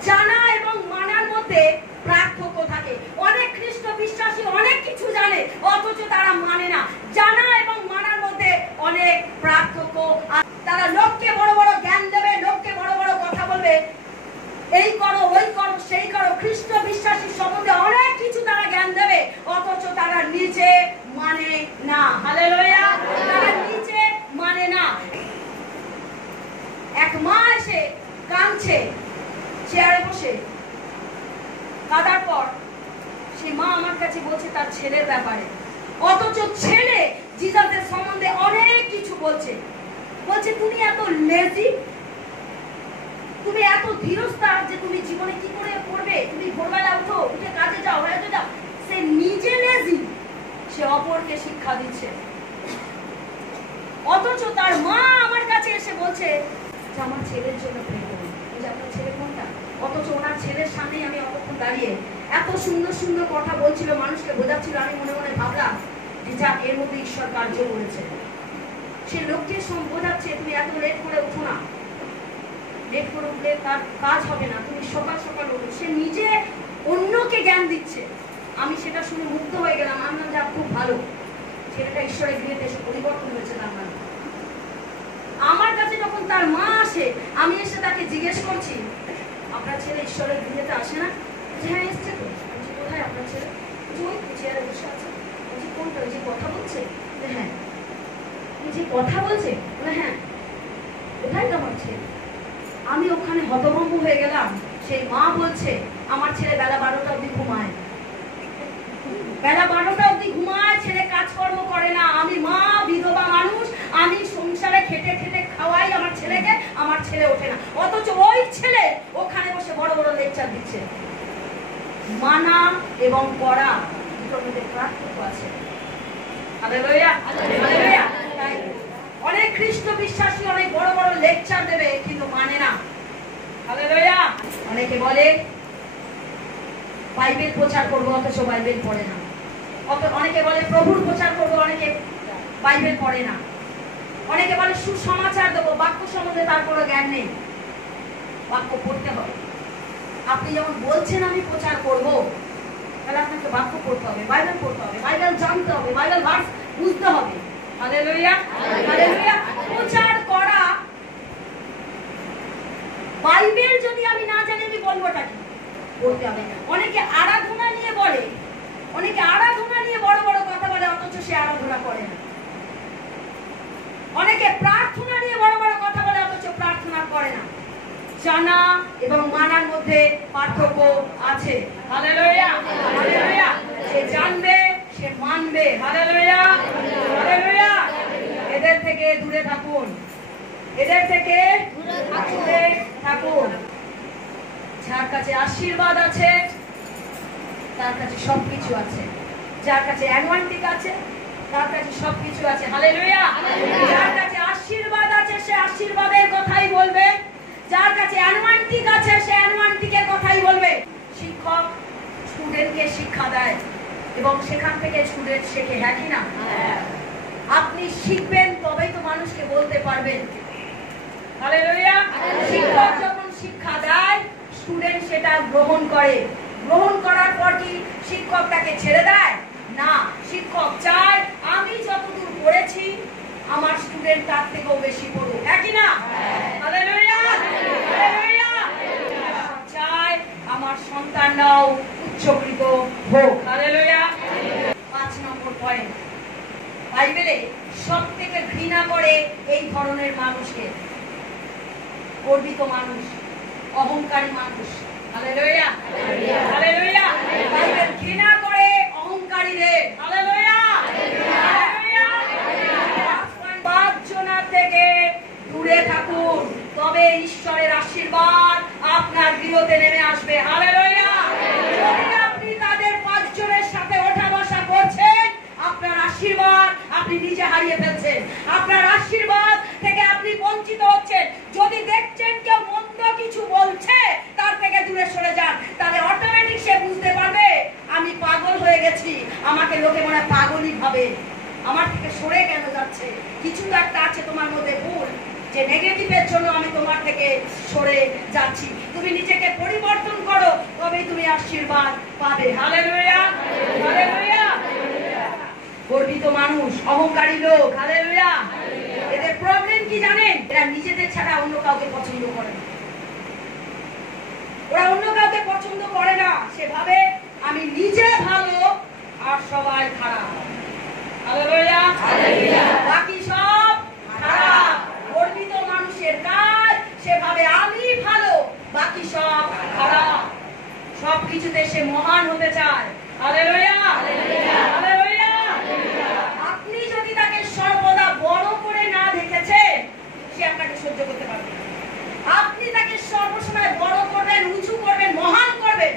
জানা এবং মানার মধ্যে পার্থক্য থাকে। অনেক খ্রিস্ট বিশ্বাসী অনেক কিছু জানে, অথচ তারা মানে না। জানা এবং মানার মধ্যে অনেক পার্থক্য। তারা লোককে বড় বড় জ্ঞান দেবে, লোককে বড় বড় কথা বলবে, এই করো ওই করো সেই করো। খ্রিস্ট বিশ্বাসী সম্বন্ধে অনেক কিছু তারা জ্ঞান দেবে, অথচ তারা নিজে মানে না। হালেলুয়া। তারা নিজে মানে না। এক মা এসে কাঁদছে চেয়ারে বসে, কাঁদার পর সেই মা আমার কাছে বলছে তার ছেলের ব্যাপারে, অথচ ছেলে জিসাসের সম্বন্ধে অনেক কিছু বলছে। বলছে তুমি এত লেজি, তুমি এত ধীরস্থা যে তুমি জীবনে কি করে করবে, তুমি ভোরবেলা উঠো, উঠে কাজে যাও, কাজে যাও। সে নিজে লেজি, সে অপরকে শিক্ষা দিচ্ছে। অথচ তার মা আমার কাছে এসে বলছে যে আমার ছেলের জন্য প্রে করুন। যে আপনার ছেলে কোনটা? অথচ ওনার ছেলের সামনেই আমি অতক্ষণ দাঁড়িয়ে এত সুন্দর সুন্দর কথা বলছিল, মানুষকে বোঝাচ্ছিল। আমি মনে মনে ভাবলাম যে যা, এর মধ্যে ঈশ্বর কার্য করেছে। সে লোককে বোঝাচ্ছে তুমি এত লেট করে উঠো না, লেট করে উঠলে তার কাজ হবে না, তুমি সকাল সকাল উঠো। সে নিজে অন্যকে জ্ঞান দিচ্ছে। আমি সেটা শুনে মুগ্ধ হয়ে গেলাম। আমি যা, খুব ভালো, ছেলেটা ঈশ্বরের গৃহেতে এসে পরিবর্তন হয়েছে। তার মানে আমার কাছে যখন তার মা আসে, আমি এসে তাকে জিজ্ঞেস করছি আপনার ছেলে ঈশ্বরের গৃহেতে আসে না? হ্যাঁ এসছে তো। বলছি কোথায় আপনার ছেলে? ওই চেয়ারে বসে আছে। বলছি কোনটা? ওই যে কথা বলছে? হ্যাঁ। যে কথা বলছে? বলে হ্যাঁ। কোথায় তো আমার ছেলে? আমি ওখানে হতভম্ব হয়ে গেলাম। সেই মা বলছে আমার ছেলে বেলা 12টা অব্দি ঘুমায়, বেলা 12টা অব্দি ঘুমায়, ছেলে কাজকর্ম করে না। আমি মা, বিধবা মানুষ, আমি সংসারে খেটে খেটে খাওয়াই আমার ছেলেকে, আমার ছেলে ওঠে না। অথচ ওই ছেলে ওখানে বসে বড় বড় লেকচার দিচ্ছে। মানা এবং পড়া দুটোর মধ্যে পার্থক্য আছে। Hallelujah, hallelujah. তাই অনেক খ্রিস্ট বিশ্বাসী অনেক বড় বড় লেকচার দেবে, কিন্তু মানে না। হালেলুয়া। অনেকে বলে বাইবেল প্রচার করবো, অথচ বাইবেল পড়ে না। অনেকে বলে প্রভুর প্রচার করবো, অনেকে বাইবেল পড়ে না। অনেকে বলে সুসমাচার দেবো, বাক্য সম্বন্ধে তার কোনো জ্ঞান নেই। বাক্য পড়তে হবে। আপনি যেমন বলছেন আমি প্রচার করব, তাহলে আপনাকে বাক্য পড়তে হবে, বাইবেল পড়তে হবে, বাইবেল জানতে হবে, বাইবেল ভার্স বুঝতে হবে। Hallelujah, hallelujah. প্রচার করা, বাইবেল যদি আমি না জানি আমি বলবোটা কি? পড়তে হবে। অনেকে আরাধনা নিয়ে বলে, অনেকে আরাধনা নিয়ে বড় বড় কথা বলে, অথচ সে আরাধনা করে না। অনেকে প্রার্থনা নিয়ে বড় বড় কথা বলে, অথচ প্রার্থনা করে না। জানা এবং মানার মধ্যে পার্থক্য আছে। Hallelujah, hallelujah. সে জানবে, সে মানবে। Hallelujah, hallelujah. এদের থেকে দূরে থাকুন, এদের থেকে দূরে থাকুন। যার কাছে আশীর্বাদ আছে তার কাছে সবকিছু আছে। যার কাছে অ্যানোয়েন্টিং আছে তার কাছে সবকিছু আছে। হালেলুয়া। যার কাছে আশীর্বাদ আছে সে আশীর্বাদের কথাই বলবে, যার কাছে অ্যানোয়েন্টিং আছে সে অ্যানোয়েন্টিংয়ের কথাই বলবে। শিক্ষক স্টুডেন্টকে শিক্ষা দেয় এবং সেখান থেকে স্টুডেন্ট শেখে। হ্যাঁ কি না? আপনি শিখবেন তবেই তো মানুষকে বলতে পারবেন। হালেলুয়া। শিক্ষক যখন শিক্ষা দেয়, স্টুডেন্ট সেটা গ্রহণ করে। গ্রহণ করার পর কি শিক্ষক তাকে ছেড়ে দেয়? না, শিক্ষক চায় আমি যতদূর পড়েছি আমার স্টুডেন্ট তার থেকেও বেশি পড়ুক। হ্যাঁ কি না? Hallelujah, hallelujah. চায় আমার সন্তানরাও উচ্চকৃত হোক। হালেলুয়া। 5 নম্বর পয়েন্ট, বাইবেলে সব থেকে ঘৃণা করে এই ধরনের মানুষকে, গর্বিত মানুষ, অহংকারী মানুষ। Hallelujah, hallelujah. বাইবেল ঘৃণা করে অহংকারীদের। Hallelujah, hallelujah. 5 জনের থেকে দূরে থাকুন, তবে ঈশ্বরের আশীর্বাদ আপনার গৃহতে নেমে আসবে। হালেলুয়া। যদি আপনি তাদের 5 জনের সাথে ওঠা বসা করছেন, আপনার আশীর্বাদ আপনি নিজে হারিয়ে ফেলছেন। আপনার আশীর্বাদ থেকে আপনি বঞ্চিত হচ্ছেন। যদি দেখছেন কেউ মন্দ কিছু বলছে, তার থেকে দূরে সরে যান, তাহলে অটোমেটিক সে বুঝতে পারবে আমি পাগল হয়ে গেছি, আমাকে লোকে মনে পাগলই ভাবে, আমার থেকে সরে কেন যাচ্ছে, কিছু তো একটা আছে তোমার মধ্যে ভুল। যে নেগেটিভের জন্য আমি তোমার থেকে সরে যাচ্ছি। তুমি নিজেকে পরিবর্তন করো, তবেই তুমি আশীর্বাদ পাবে। Hallelujah, hallelujah. গর্বিত মানুষ, অহংকারী লোক, হালেলুয়া, এদের প্রবলেম কি জানেন? এরা নিজেদের ছাড়া অন্য কাউকে পছন্দ করে না। ওরা অন্য কাউকে পছন্দ করে না। সেভাবে আমি নিজে ভালো আর সবাই খারাপ। Hallelujah, hallelujah. বাকি সব খারাপ। গর্বিত মানুষের কাজ সেভাবে আমি ভালো, বাকি সব খারাপ। সব কিছুতে সে মহান হতে চায়। Hallelujah, hallelujah, hallelujah. আপনি যদি তাকে সর্বদা বড় করে না দেখেছেন, সে আপনাকে সহ্য করতে পারবে না। আপনি তাকে সর্বসময় বড় করবেন, উঁচু করবেন, মহান করবেন,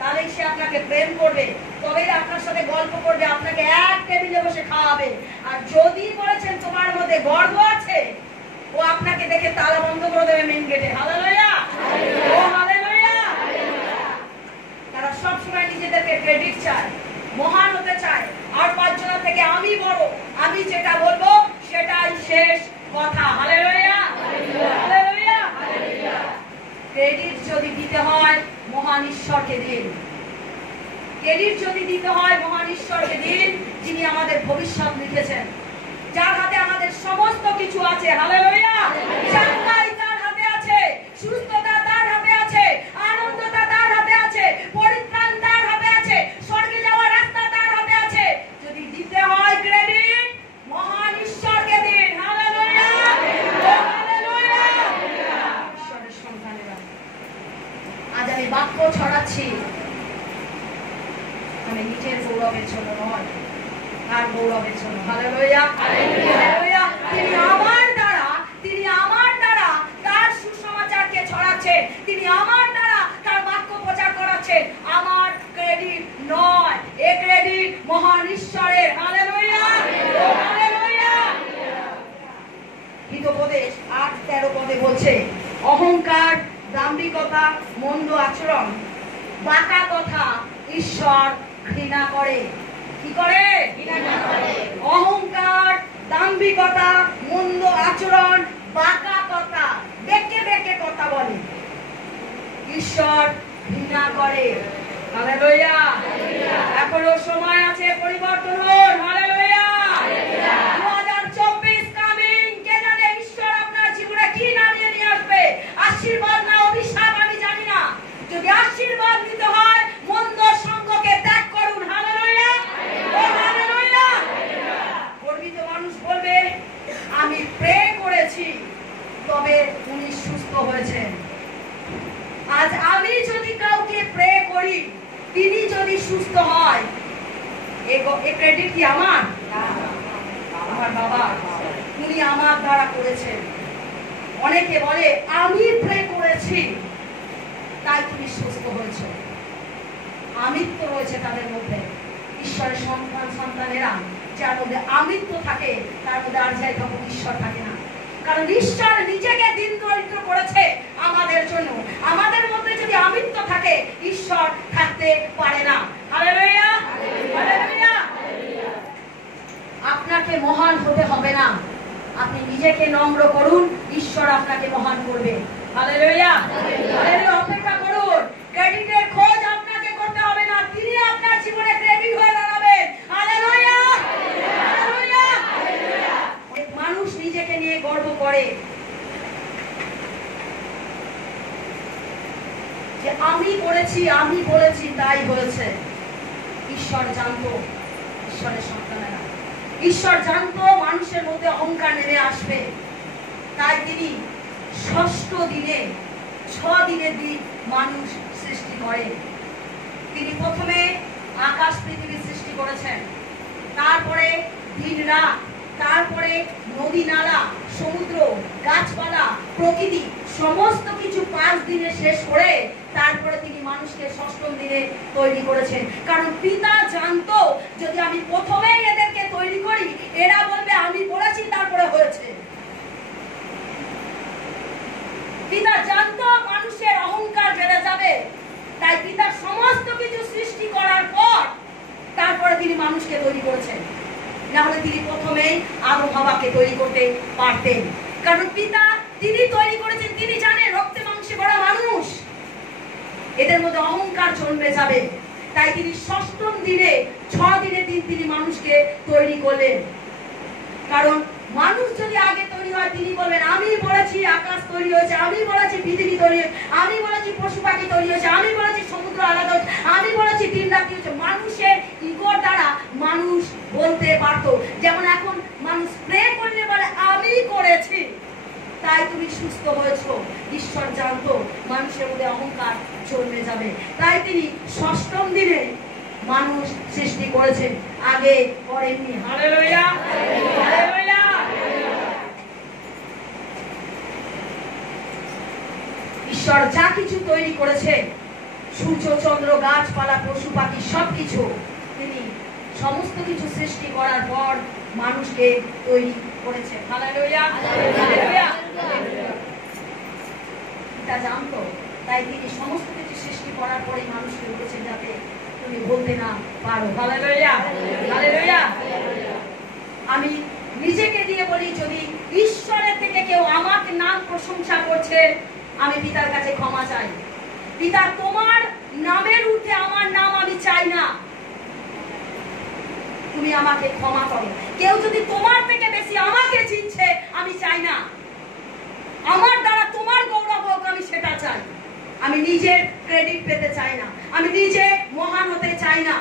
তাহলে সে আপনাকে প্রেম করবে, তবেই আপনার সাথে গল্প করবে, আপনাকে এক টেবিলে বসে খাওয়াবে। আর যদি বলেছেন তোমার মধ্যে গর্ব আছে, ও আপনাকে দেখে তালা বন্ধ করে দেবে মেইন গেটে। হালেলুয়া, ও হালেলুয়া। তারা সবসময় নিজেদেরকে ক্রেডিট চায়, মহান হতে চায়, আর পাঁচজনের থেকে আমি বড়, আমি যেটা বলবো সেটাই শেষ কথা। Hallelujah, hallelujah. ক্রেডিট যদি দিতে হয় মহান ঈশ্বরকে দিন। ক্রেডিট যদি দিতে হয় মহান ঈশ্বরকে দিন, যিনি আমাদের ভবিষ্যৎ লিখেছেন, যার হাতে আমাদের সমস্ত কিছু আছে। হালেলুয়া। শান্তি তার হাতে আছে, সুস্থতা তার হাতে আছে, আনন্দতা তার হাতে আছে, পরিত্রাণ তার হাতে আছে, স্বর্গে যাওয়ার রাস্তা তার হাতে আছে। যদি দিতে হয় ক্রেডিট, মহান ঈশ্বরকে দিন। Hallelujah, hallelujah. ঈশ্বরের সন্তানেরা, আজ আমি বাক্য ছড়াচ্ছি, আমি নিজের গৌরবের জন্য নয়, তার গৌরবের জন্য। Hallelujah, hallelujah. তিনি আমার দ্বারা তার সুসমাচারকে ছড়াচ্ছেন, তিনি আমার দ্বারা তার বাক্য প্রচার করাচ্ছেন। আমার ক্রেডিট নয়, এ ক্রেডিট মহান ঈশ্বরের। Hallelujah, hallelujah. হিতোপদেশ 8:13 পদে বলছে, অহংকার, দাম্ভিকতা, মন্দ আচরণ, বাঁকা কথা ঈশ্বর ঘৃণা করে। কি করে? ঘৃণা করে। অহংকার, দাম্ভিকতা, মন্দ আচরণ, বাঁকা কথা, বেঁকে বেঁকে কথা বলে, ঈশ্বর ঘৃণা করে। হালেলুয়া। এখনো সময় আছে, পরিবর্তন হন। হালেলুয়া। 2024 কামিং। কে জানে ঈশ্বর আপনার জীবনে কি নামিয়ে নিয়ে আসবে? আশীর্বাদ না অভিশাপ আমি জানি না। যদি আশীর্বাদ দিতে হয়, মন্দ সঙ্গকে ত্যাগ করুন। Hallelujah, hallelujah. গর্বিত মানুষ বলবে, আমি প্রে করেছি, তবে উনি সুস্থ হয়েছেন। আজ আমি যদি কাউকে প্রে করি, তিনি যদি সুস্থ হয়, এই ক্রেডিট কি আমার? আমার বাবা, উনি আমার দ্বারা করেছেন। অনেকে বলে, আমি প্রে করেছি তাই তুমি সুস্থ হয়েছ। আমিত্ব রয়েছে তাদের মধ্যে। ঈশ্বরের সন্তানেরা যার মধ্যে আমিত্ব থাকে, তার মধ্যে আর যাই তখন ঈশ্বর থাকে না। কারণ ঈশ্বর নিজেকে দিন দরিদ্র করেছে আমাদের জন্য। আমাদের মধ্যে যদি আমিত্ব থাকে, ঈশ্বর থাকতে পারে না। Hallelujah, hallelujah. আপনাকে মহান হতে হবে না, আপনি নিজেকে নম্র করুন, ঈশ্বর আপনাকে মহান করবে। Hallelujah, hallelujah. অপেক্ষা করুন, ক্রেডিটের খোঁজ আপনাকে করতে হবে না, তিনি আপনার জীবনে ক্রেডিট হয়ে দাঁড়াবেন। Hallelujah, hallelujah. মানুষ নিজেকে নিয়ে গর্ব করে যে আমি করেছি, আমি বলেছি, তাই হয়েছে। ঈশ্বর জানতো, ঈশ্বরের সন্তানেরা, ঈশ্বর জানতো মানুষের মধ্যে অহংকার নেমে আসবে। তাই তিনি ষষ্ঠ দিনে 6 দিনের দিন মানুষ সৃষ্টি করেন। তিনি প্রথমে আকাশ পৃথিবী সৃষ্টি করেছেন, তারপরে দিন রাত, তারপরে নদী নালা, সমুদ্র, গাছপালা, প্রকৃতি, সমস্ত কিছু 5 দিনে শেষ করে তারপরে তিনি মানুষকে ষষ্ঠম দিনে তৈরি করেছেন। কারণ পিতা জানতো, যদি আমি প্রথমেই এদেরকে তৈরি করি, এরা বলবে আমি বলেছি তারপরে হয়েছে। পিতা জানতো মানুষের অহংকার বেড়ে যাবে, তাই পিতা সমস্ত কিছু সৃষ্টি করার পর তারপরে তিনি মানুষকে তৈরি করেছেন। না হলে তিনি প্রথমেই আদম হাওয়াকে তৈরি করতে পারতেন। কারণ পিতা এদের মধ্যে অহংকার জন্মে যাবে। তাই তিনি ষষ্ঠম দিনে 6 দিনের দিন তিনি মানুষকে তৈরি করলেন। কারণ মানুষ যদি আগে তৈরি হয়, তিনি বলবেন আমি বলেছি আকাশ তৈরি হয়েছে, আমি বলেছি পৃথিবী তৈরি হয়েছে, আমি বলেছি পশু পাখি তৈরি হয়েছে, আমি বলেছি সমুদ্র আলাদা হয়েছে, আমি বলেছি দিন রাত্রি হয়েছে। মানুষের ইগোর দ্বারা মানুষ বলতে পারতো। যেমন এখন মানুষ প্রে করলে বলে আমি করেছি, তাই তুমি সুস্থ হয়েছো। ঈশ্বর জানতো মানুষের মধ্যে অহংকার জন্মে যাবে, তাই তিনি ষষ্ঠম দিনে মানুষ সৃষ্টি করেছেন, আগে করেননি। Hallelujah, hallelujah. ঈশ্বর যা কিছু তৈরি করেছে, সূর্য চন্দ্র গাছপালা পশু পাখি সবকিছু, তিনি সমস্ত কিছু সৃষ্টি করার পর মানুষকে তৈরি করেছে। Hallelujah, hallelujah. এটা জানতো, তাই তিনি সমস্ত কিছু সৃষ্টি করার পরে মানুষকে বলেছেন যাতে তুমি বলতে না পারো। Hallelujah, hallelujah. আমি নিজেকে দিয়ে বলি, যদি ঈশ্বরের থেকে কেউ আমাকে নাম প্রশংসা করছে, আমি পিতার কাছে ক্ষমা চাই। পিতা, তোমার নামের ঊর্ধ্বে আমার নাম আমি চাই না, তুমি আমাকে ক্ষমা করো। কেউ যদি তোমার থেকে বেশি আমাকে চিনছে, আমি চাই না। আমার দ্বারা তোমার গৌরব হোক, আমি সেটা চাই। আমি নিজের ক্রেডিট পেতে চাই না, আমি নিজে মহান হতে চাই না।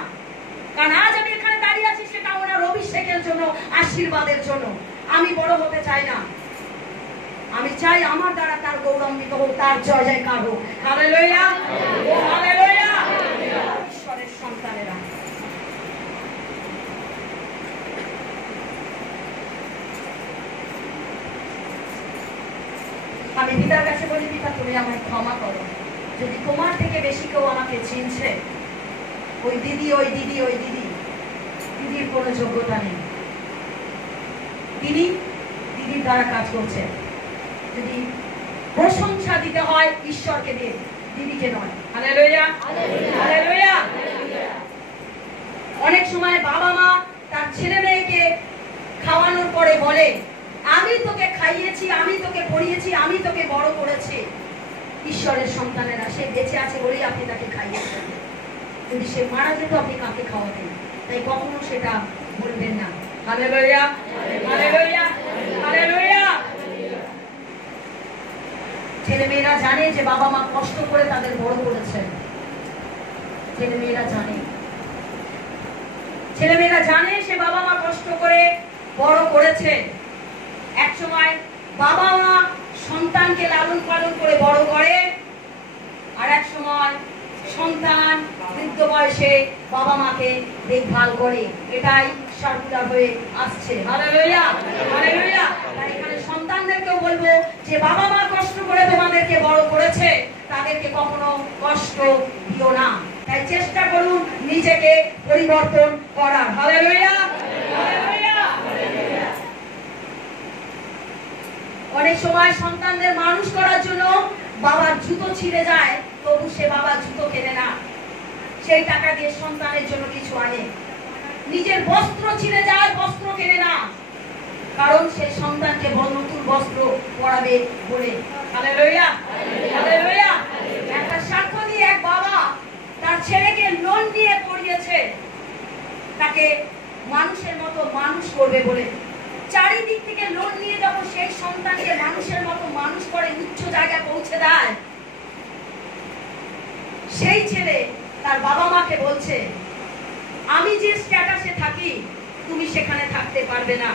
কারণ আজ আমি এখানে দাঁড়িয়ে আছি সেটা ওনার অভিষেকের জন্য, আশীর্বাদের জন্য। আমি বড় হতে চাই না, আমি চাই আমার দ্বারা তার গৌরবান্বিত হোক, তার জয় জয়কার হোক। Hallelujah, hallelujah. ঈশ্বরের সন্তানেরা, আমি পিতার কাছে বলি, পিতা তুমি আমায় ক্ষমা করো। যদি তোমার থেকে বেশি কেউ আমাকে চিনছে, ওই দিদি ওই দিদি ওই দিদি, দিদির কোনো যোগ্যতা নেই। তিনি দিদির দ্বারা কাজ করছেন। যদি প্রশংসা দিতে হয় ঈশ্বরকে দিয়ে, দিদিকে নয়। Hallelujah, hallelujah. অনেক সময় বাবা মা তার ছেলে মেয়েকে খাওয়ানোর পরে বলে আমি তোকে খাইয়েছি, আমি তোকে পড়িয়েছি, আমি তোকে বড় করেছি। ঈশ্বরের সন্তানেরা, সে বেঁচে আছে বলেই আপনি তাকে খাইয়েছেন। যদি সে মারা যেত, আপনি কাকে খাওয়াতেন? তাই কখনো সেটা বলবেন না। Hallelujah, hallelujah, hallelujah. ছেলেমেয়েরা জানে যে বাবা মা কষ্ট করে তাদের বড় করেছেন। ছেলেমেয়েরা জানে, ছেলেমেয়েরা জানে সে বাবা মা কষ্ট করে বড় করেছে। এক সময় বাবা মা সন্তানকে লালন পালন করে বড় করে, আর এক সময় সন্তান বৃদ্ধ বয়সে বাবা মাকে দেখভাল করে। এটাই সার্কুলার হয়ে আসছে। Hallelujah, hallelujah. তাই এখানে সন্তানদেরকেও বলবো যে বাবা মা কষ্ট করে তোমাদেরকে বড় করেছে, তাদেরকে কখনো কষ্ট দিও না। তাই চেষ্টা করুন নিজেকে পরিবর্তন করার। Hallelujah, hallelujah. অনেক সময় সন্তানদের মানুষ করার জন্য বাবার জুতো ছিঁড়ে যায়, তবু সে বাবা জুতো কেনে না, সেই টাকা দিয়ে সন্তানের জন্য কিছু আনে। নিজের বস্ত্র ছিঁড়ে যায়, বস্ত্র কেনে না, কারণ সেই সন্তানকে নতুন বস্ত্র পরাবে বলে। Hallelujah, hallelujah. একটা সাক্ষ্য দিয়ে এক বাবা তার ছেলেকে লোন নিয়ে পড়িয়েছে, তাকে মানুষের মতো মানুষ করবে বলে। চারিদিক থেকে লোন নিয়ে যখন সেই সন্তানকে মানুষের মতো মানুষ করে উচ্চ জায়গায় পৌঁছে দেয়, সেই ছেলে তার বাবা মাকে বলছে আমি যে স্ট্যাটাসে থাকি তুমি সেখানে থাকতে পারবে না,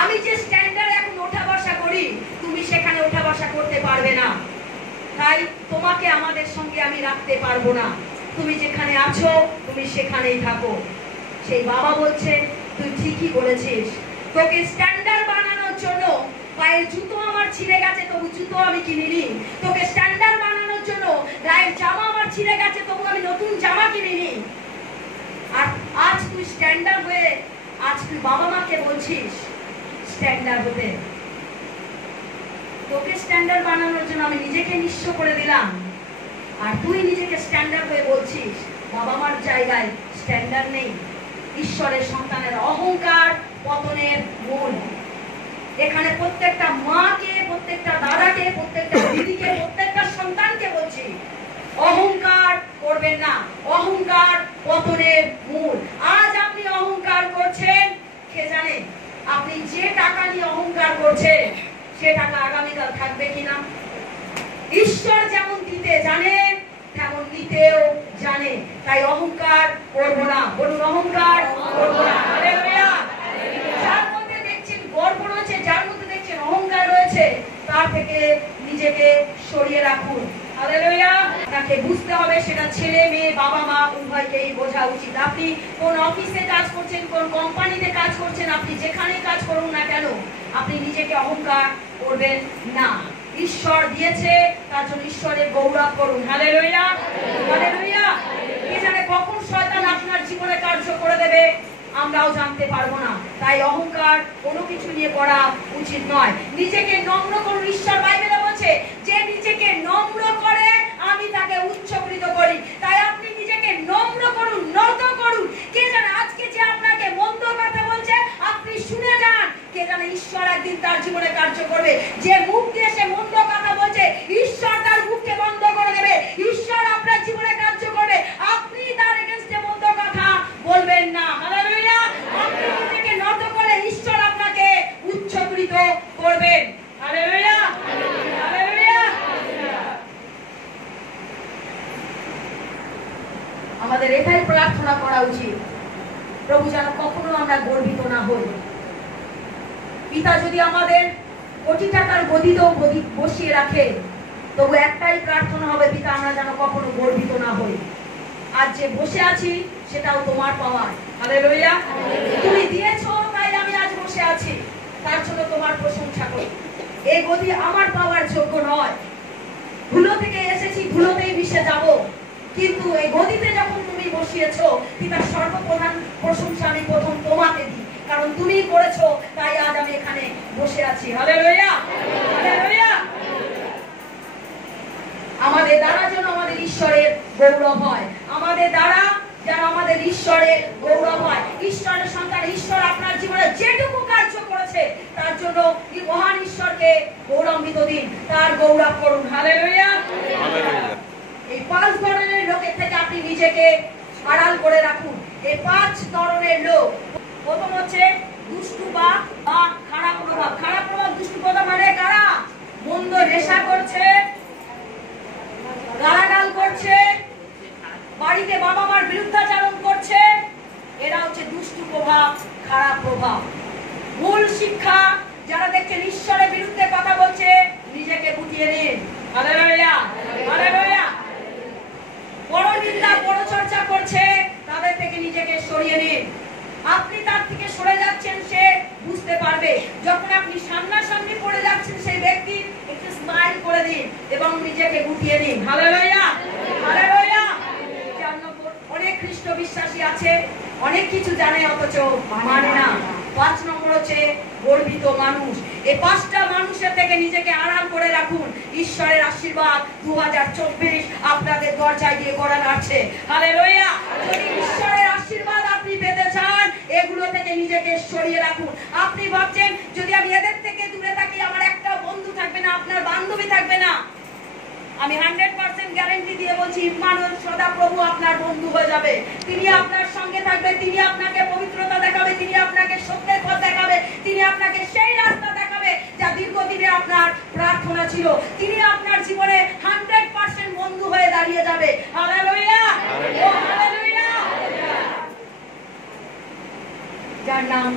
আমি যে স্ট্যান্ডার্ডে এখন ওঠা বসা করি তুমি সেখানে ওঠা বসা করতে পারবে না, তাই তোমাকে আমাদের সঙ্গে আমি রাখতে পারবো না, তুমি যেখানে আছো তুমি সেখানেই থাকো। সেই বাবা বলছে তুই ঠিকই বলেছিস, তোকে স্ট্যান্ডার্ড বানানোর জন্য পায়ের জুতো আমার ছিঁড়ে গেছে, তবু জুতো আমি কিনিনি। তোকে স্ট্যান্ডার্ড বানানোর জন্য গায়ের জামা আমার ছিঁড়ে গেছে, তবু আমি নতুন জামা কিনিনি। আর আজ তুই স্ট্যান্ডার্ড হয়ে আজ তুই বাবা মাকে বলছিস স্ট্যান্ডার্ড হতে। তোকে স্ট্যান্ডার্ড বানানোর জন্য আমি নিজেকে নিঃস্ব করে দিলাম, আর তুই নিজেকে স্ট্যান্ডার্ড হয়ে বলছিস বাবা মার জায়গায় স্ট্যান্ডার্ড নেই। ঈশ্বরের সন্তানের অহংকার পতনের মূল। এখানে প্রত্যেকটা মাকে, প্রত্যেকটা দাদাকে, প্রত্যেকটা দিদিকে, প্রত্যেকটা সন্তানকে বলছি অহংকার না। অহংকার পতনের মূল। আজ আপনি অহংকার করছেন, কে জানে আপনি যে টাকা নিয়ে অহংকার করছেন সে টাকা আগামীকাল থাকবে কিনা। ঈশ্বর যেমন দিতে জানে তেমন নিতেও জানে, তাই অহংকার করব না। বলুন, অহংকার করব না। হালেলুয়া। যার মধ্যে দেখছেন গর্ব রয়েছে, যার মধ্যে দেখছেন অহংকার রয়েছে, তার থেকে নিজেকে সরিয়ে রাখুন। হালেলুয়া। আপনাকে বুঝতে হবে সেটা ছেলে মেয়ে বাবা মা উভয়কেই বোঝা উচিত। আপনি কোন অফিসে কাজ করছেন, কোন কোম্পানিতে কাজ করছেন, আপনি যেখানে কাজ করুন না কেন, আপনি নিজেকে অহংকার করবেন না। ঈশ্বর দিয়েছে তার জন্য ঈশ্বরের গৌরব করুন। Hallelujah, hallelujah. কে জানে কখন শয়তান আপনার জীবনে কার্য করে দেবে, আমরাও জানতে পারবো না। তাই অহংকার কোনো কিছু নিয়ে করা উচিত নয়। নিজেকে নম্র করুন। ঈশ্বর বাইবেলে বলছে যে নিজেকে নম্র করে আমি তাকে উচ্চকৃত করি। তাই আপনি নিজেকে নম্র করুন, নত করুন। কে জানে আজকে যে আপনাকে মন্দ কথা বলছে আপনি শুনে যান, কে জানে ঈশ্বর একদিন তার জীবনে কার্য করবে। যে মুখ দিয়ে সে মন্দ কথা বলছে ঈশ্বর তার মুখকে বন্ধ করে দেবে। ঈশ্বর আপনার জীবনে কার্য করবে, আপনি তার এগেইনস্টে মন্দ কথা বলবেন না। হালেলুয়া। আপনি নিজেকে নত করে ঈশ্বর আপনাকে উচ্চকৃত করবেন। Hallelujah, hallelujah. আমাদের এটাই প্রার্থনা করা উচিত, প্রভু যেন কখনো আমরা গর্বিত না হই। পিতা যদি আমাদের কোটি টাকার গদিতেও বসিয়ে রাখে, তবু একটাই প্রার্থনা হবে, পিতা আমরা যেন কখনো গর্বিত না হই। আজ যে বসে আছি সেটাও তোমার পাওয়ার। হালেলুয়া। তুমি দিয়েছো তাই আমি আজ বসে আছি, তার জন্য তোমার প্রশংসা করি। এই গদি আমার পাওয়ার যোগ্য নয়, ধুলো থেকে এসেছি, ধুলোতেই মিশে যাব, কিন্তু এই গদিতে যখন তুমি বসিয়েছো পিতা সর্বপ্রধান প্রশংসা আমি প্রথম তোমাকে দিই, কারণ তুমি করেছো তাই আজ আমি এখানে বসে আছি। Hallelujah, hallelujah. আমাদের দ্বারা যেন আমাদের ঈশ্বরের গৌরব হয়, আমাদের দ্বারা যেন আমাদের ঈশ্বরের গৌরব হয়। ঈশ্বরের সন্তান, ঈশ্বর আপনার জীবনে যেটুকু কার্য করেছে তার জন্য এই মহান ঈশ্বরকে গৌরবান্বিত দিন, তার গৌরব করুন। হালেলুয়া। এই 5 ধরনের লোকের থেকে আপনি নিজেকে আড়াল করে রাখুন। এই 5 ধরনের লোক, প্রথম হচ্ছে দুষ্টু বা খারাপ প্রভাব। খারাপ প্রভাব, দুষ্টু প্রভাব মানে কারা? মন্দ নেশা করছে, গালাগাল করছে, বাড়িতে বাবা মার বিরুদ্ধাচরণ করছে, এরা হচ্ছে দুষ্টু প্রভাব, খারাপ প্রভাব। মূল শিক্ষা, যারা দেখছেন ঈশ্বরের বিরুদ্ধে কথা বলছে নিজেকে গুটিয়ে নিন। Hallelujah, hallelujah. বড় নিন্দা বড় চর্চা করছে তাদের থেকে নিজেকে সরিয়ে নিন। আপনি তার থেকে সরে যাচ্ছেন সে বুঝতে পারবে। যখন আপনি সামনাসামনি পড়ে যাচ্ছেন সেই ব্যক্তি একটু স্মাইল করে দিন এবং নিজেকে গুটিয়ে নিন। Hallelujah, hallelujah. অনেক খ্রিস্ট বিশ্বাসী আছে, অনেক কিছু জানে অথচ মানে না। 5 নম্বর হচ্ছে গর্বিত মানুষ। এই 5টা মানুষের থেকে নিজেকে আড়াল করে রাখুন। ঈশ্বরের আশীর্বাদ 2024 আপনাদের দরজায় গিয়ে করার আছে। হালেলুয়া। যদি ঈশ্বরের আশীর্বাদ আপনি পেতে চান এগুলো থেকে নিজেকে সরিয়ে রাখুন। আপনি ভাবছেন যদি আমি এদের থেকে দূরে থাকি আমার একটা বন্ধু থাকবে না, আপনার বান্ধবী থাকবে না। আমি 100% গ্যারান্টি দিয়ে বলছি, ইম্মানুয়েল সদা প্রভু আপনার বন্ধু হয়ে যাবে। তিনি আপনার সঙ্গে থাকবে, তিনি আপনাকে পবিত্রতা দেখাবে, তিনি আপনাকে সত্যের পথ দেখাবে, তিনি আপনাকে সেই রাস্তা দেখাবে যা দীর্ঘদিনে আপনার প্রার্থনা ছিল। তিনি আপনার জীবনে 100% বন্ধু হয়ে দাঁড়িয়ে যাবে। হালেলুয়া, ও হালেলুয়া। যার নাম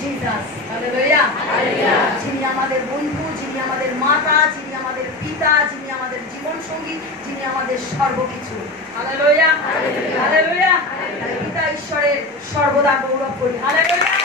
জিসাস। Hallelujah, hallelujah. যিনি আমাদের বন্ধু, যিনি আমাদের মাতা, যিনি আমাদের পিতা, যিনি আমাদের জীবন সঙ্গী, যিনি আমাদের সর্বকিছু। Hallelujah, hallelujah. পিতা ঈশ্বরের সর্বদা গৌরব করি। হালেলুয়া।